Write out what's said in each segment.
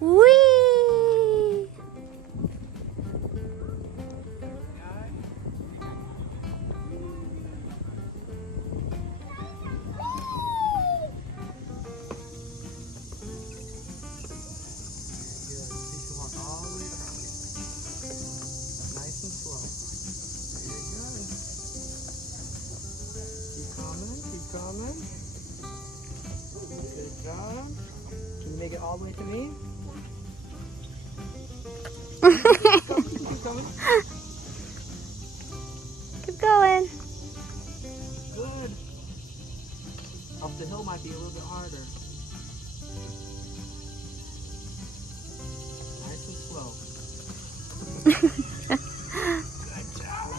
Whee! Coming. Good job. Can you make it all the way to me? Keep coming. Keep going. Good. Up the hill might be a little bit harder. Nice and slow. Good job.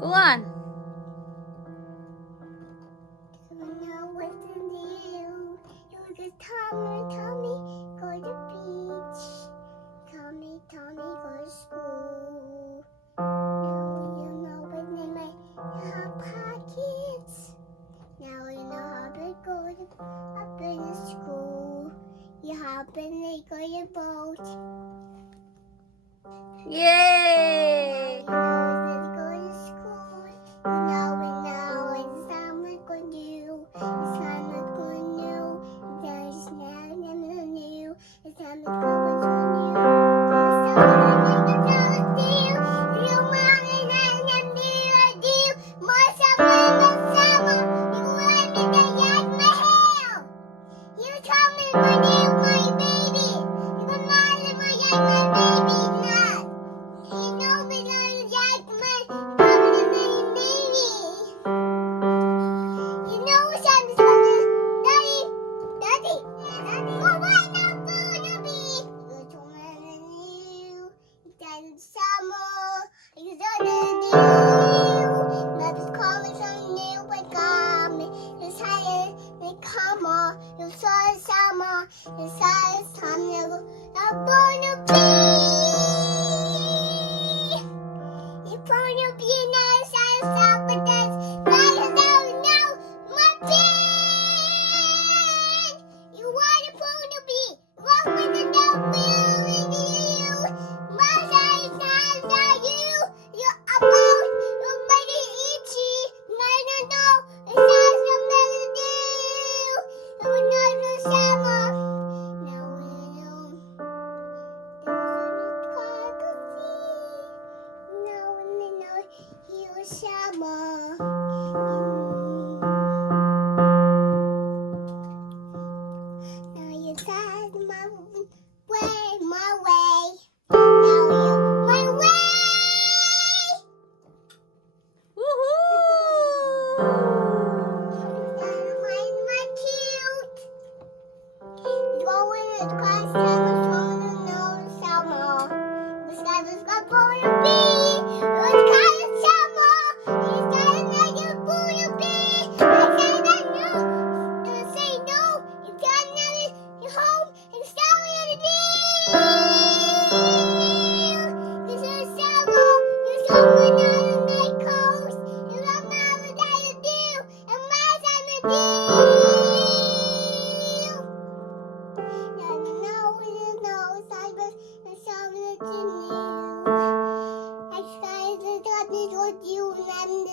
Go on. Tommy, go to the beach. Tommy, go to school. Now you know what's in my hot pockets. Now you know how to go up in the school. You hop in and go to boat. Yay! You know go to school. You know it's time we're going to do. It's time we're going to do. It's time we're going to do.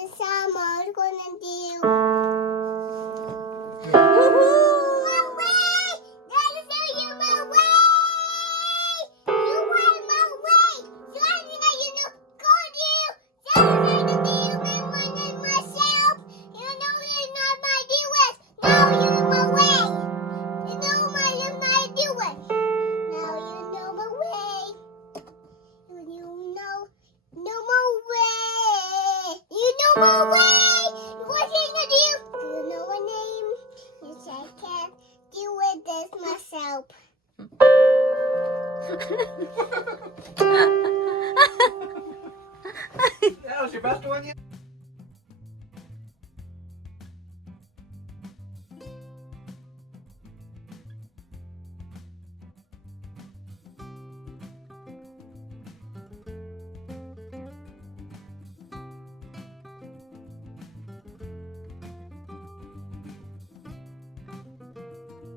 It's time we're going to do. That was your your best one yet?